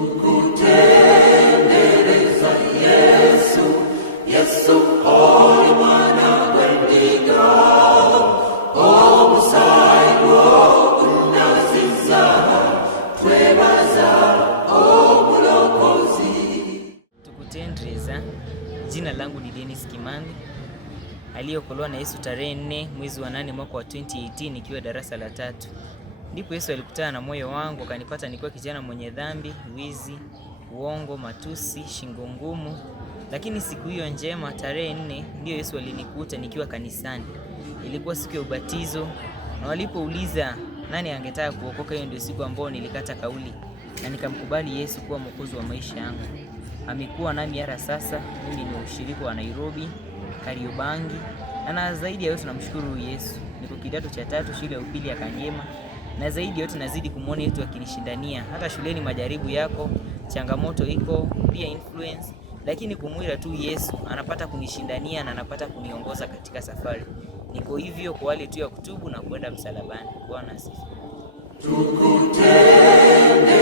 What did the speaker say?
Tukutendereza Yesu, Yesu hoi mwana wendiga, omusaigo unaziza, twebaza omulokozi. Tukutendereza, jina langu ni Dennis Kimani, aliyeokolewa na Yesu tarehe 4 mwezi wa 8 mwaka wa 2018 nikiwa darasa la 3. Ndipo Yesu alikutana na moyo wangu, akanipata nikiwa kijana mwenye dhambi, wizi, uongo, matusi, shingo ngumu. Lakini siku hiyo njema tarehe 4 ndio Yesu alinikuta nikiwa kanisani. Ilikuwa siku ya ubatizo, na walipouliza nani angetaka kuokoka, hiyo ndio siku ambayo nilikata kauli na nikamkubali Yesu kuwa mwokozi wa maisha yangu. Amekuwa nami hata sasa. Mimi ni ushirika wa Nairobi, Kariobangi, na zaidi ya yote namshukuru Yesu. Niko kidato cha 3 shule ya upili ya Kangema, na zaidi yote nazidi kumuona Yesu akinishindania. Hata shuleni majaribu yako, changamoto iko, pia influence, lakini kumwira tu Yesu anapata kunishindania na anapata kuniongoza katika safari. Niko hivyo kwa wale tu ya kutubu na kwenda msalabani. Bwana asifiwe. Tukutende